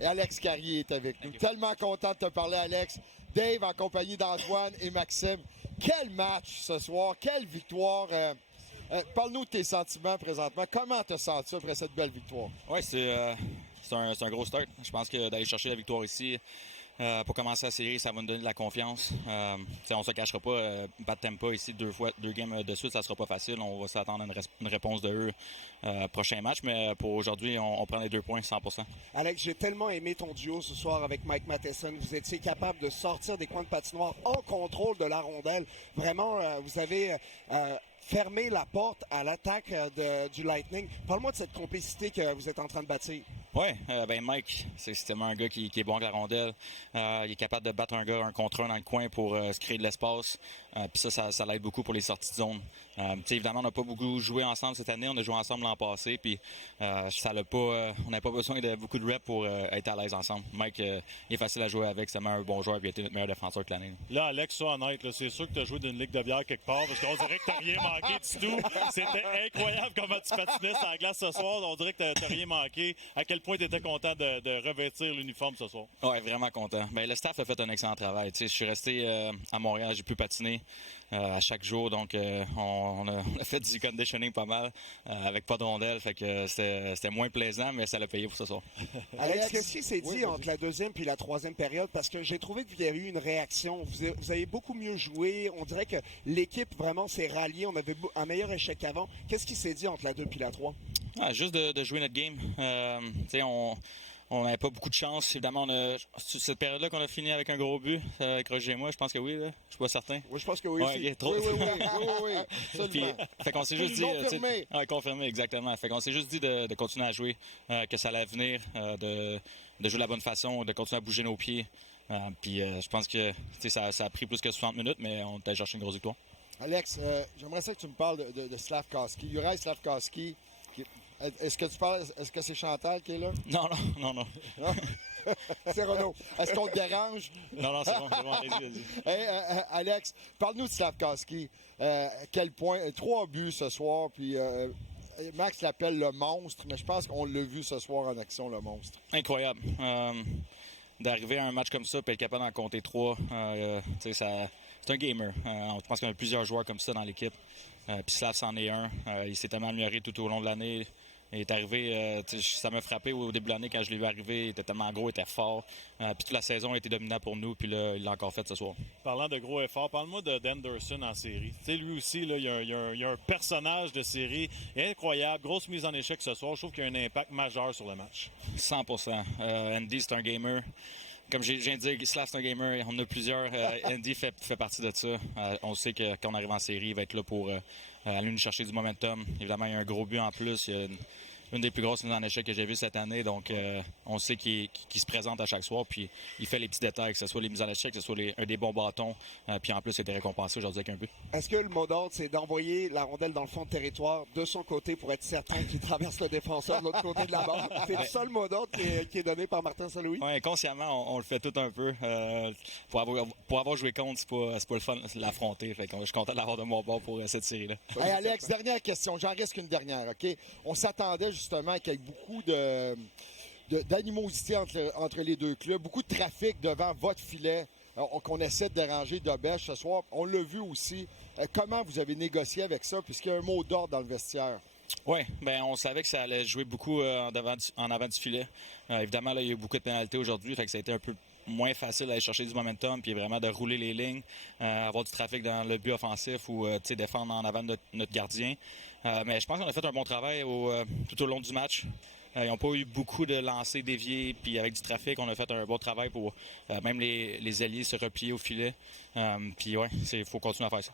Et Alex Carrier est avec nous. Tellement content de te parler, Alex. Dave en compagnie d'Antoine et Maxime. Quel match ce soir, quelle victoire. Parle-nous de tes sentiments présentement. Comment te sens-tu après cette belle victoire? Oui, c'est un gros start. Je pense que d'aller chercher la victoire ici pour commencer la série, ça va nous donner de la confiance. On ne se cachera pas, battre Tampa ici deux games de suite, ça sera pas facile. On va s'attendre à une réponse de eux prochain match, mais pour aujourd'hui, on prend les 2 points 100%. Alex, j'ai tellement aimé ton duo ce soir avec Mike Matheson. Vous étiez capable de sortir des coins de patinoire en contrôle de la rondelle. Vraiment, vous avez fermé la porte à l'attaque du Lightning. Parle-moi de cette complicité que vous êtes en train de bâtir. Oui, Mike, c'est tellement un gars qui est bon avec la rondelle. Il est capable de battre un gars un contre un dans le coin pour se créer de l'espace. Puis ça l'aide beaucoup pour les sorties de zone. Évidemment, on n'a pas beaucoup joué ensemble cette année. On a joué ensemble l'an passé. Puis on n'a pas besoin de beaucoup de reps pour être à l'aise ensemble. Mike, il est facile à jouer avec. C'est un bon joueur. Puis il a été notre meilleur défenseur de l'année. Là, Alex, sois honnête. Là, c'est sûr que tu as joué d'une ligue de bière quelque part parce qu'on dirait que tu n'as rien manqué du tout. C'était incroyable comment tu patinais sur la glace ce soir. On dirait que tu n'as rien manqué. À quel point tu étais content de revêtir l'uniforme ce soir? Oui, vraiment content. Le staff a fait un excellent travail. Je suis resté à Montréal, j'ai pu patiner à chaque jour, donc on a fait du conditioning pas mal avec pas de rondelles, fait que c'était moins plaisant, mais ça l'a payé pour ce soir. Alex, qu'est-ce qui s'est dit entre la deuxième et la troisième période? Parce que j'ai trouvé qu'il y a eu une réaction. Vous avez beaucoup mieux joué. On dirait que l'équipe vraiment s'est ralliée. On avait un meilleur échec qu'avant. Qu'est-ce qui s'est dit entre la 2 et la 3? Juste de jouer notre game. On n'avait pas beaucoup de chance. Évidemment, cette période-là qu'on a fini avec un gros but, avec Roger et moi, je pense que oui. Là. Je suis pas certain. Oui, je pense que oui aussi. Okay, trop... Oui. Puis, fait qu'on s'est juste dit... Confirmé. Confirmé, exactement. Fait qu'on s'est juste dit de continuer à jouer, que ça allait venir, de jouer de la bonne façon, de continuer à bouger nos pieds. Puis je pense que ça a pris plus que 60 minutes, mais on est allé chercher une grosse victoire. Alex, j'aimerais ça que tu me parles de Slavkovski. Juraj Slavkovski. Est-ce que c'est Chantal qui est là? Non. C'est Renaud. Est-ce qu'on te dérange? Non, c'est bon, allez-y. Hey, Alex, parle-nous de Slavkovski. Quel point? 3 buts ce soir, puis Max l'appelle le monstre, mais je pense qu'on l'a vu ce soir en action, le monstre. Incroyable. D'arriver à un match comme ça et être capable d'en compter 3, c'est un gamer. Je pense qu'on a plusieurs joueurs comme ça dans l'équipe. Puis Slav c'en est un. Il s'est tellement amélioré tout au long de l'année. Il est arrivé, ça m'a frappé au début de l'année quand je l'ai vu arriver. Il était tellement gros, il était fort. Puis toute la saison a été dominante pour nous. Puis là, il l'a encore fait ce soir. Parlant de gros efforts, parle-moi d'Anderson en série. Lui aussi, là, il y a un personnage de série incroyable. Grosse mise en échec ce soir. Je trouve qu'il y a un impact majeur sur le match. 100%. Andy, c'est un gamer. Comme je viens de dire, Slav, c'est un gamer. On en a plusieurs. Andy fait partie de ça. On sait que quand on arrive en série, il va être là pour aller nous chercher du momentum. Évidemment, il y a un gros but en plus. Il y a une des plus grosses mises en échec que j'ai vues cette année. Donc, on sait qu'il se présente à chaque soir. Puis, il fait les petits détails, que ce soit les mises en échec, que ce soit un des bons bâtons. Puis, en plus, il a été récompensé aujourd'hui avec un but. Est-ce que le mot d'ordre, c'est d'envoyer la rondelle dans le fond de territoire de son côté pour être certain qu'il traverse le défenseur de l'autre côté de la barre? C'est le seul mot d'ordre qui est donné par Martin Saint-Louis? Oui, inconsciemment, on le fait tout un peu. Pour avoir joué contre, c'est pas le fun de l'affronter. Fait que je suis content de l'avoir de mon bord pour cette série-là. Hey, Alex, dernière question. J'en reste qu'une dernière, OK? On s'attendait justement qu'il y ait beaucoup d'animosité entre les deux clubs, beaucoup de trafic devant votre filet, qu'on essaie de déranger Dobèche ce soir. On l'a vu aussi. Comment vous avez négocié avec ça, puisqu'il y a un mot d'ordre dans le vestiaire? Oui, on savait que ça allait jouer beaucoup en avant du filet. Évidemment, là, il y a eu beaucoup de pénalités aujourd'hui, fait que ça a été un peu moins facile d'aller chercher du momentum puis vraiment de rouler les lignes, avoir du trafic dans le but offensif ou défendre en avant de notre gardien. Mais je pense qu'on a fait un bon travail tout au long du match. Ils n'ont pas eu beaucoup de lancers déviés, puis avec du trafic, on a fait un bon travail pour même les ailiers se replier au filet. Puis il faut continuer à faire ça.